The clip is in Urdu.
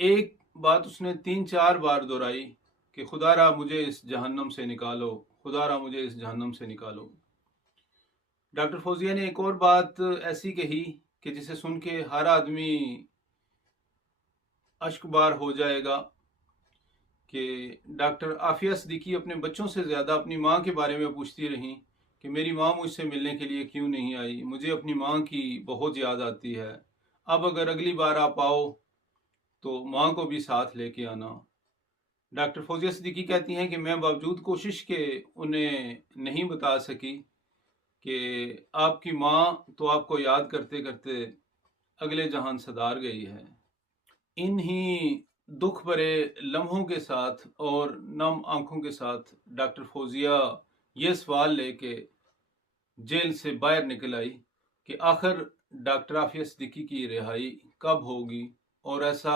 ایک بات اس نے 3-4 بار دہرائی کہ خدا را مجھے اس جہنم سے نکالو، خدا را مجھے اس جہنم سے نکالو۔ ڈاکٹر فوزیہ نے ایک اور بات ایسی کہی کہ جسے سن کے ہر آدمی اشک بار ہو جائے گا کہ ڈاکٹر عافیہ صدیقی اپنے بچوں سے زیادہ اپنی ماں کے بارے میں پوچھتی رہیں کہ میری ماں مجھ سے ملنے کے لیے کیوں نہیں آئی، مجھے اپنی ماں کی بہت یاد آتی ہے، اب اگر اگلی بار آپ آؤ تو ماں کو بھی ساتھ لے کے آنا۔ ڈاکٹر فوزیہ صدیقی کہتی ہیں کہ میں باوجود کوشش کے انہیں نہیں بتا سکی کہ آپ کی ماں تو آپ کو یاد کرتے کرتے اگلے جہان صدار گئی ہے۔ انہی دکھ بھرے لمحوں کے ساتھ اور نم آنکھوں کے ساتھ ڈاکٹر فوزیہ یہ سوال لے کے جیل سے باہر نکل آئی کہ آخر ڈاکٹر عافیہ صدیقی کی رہائی کب ہوگی، اور ایسا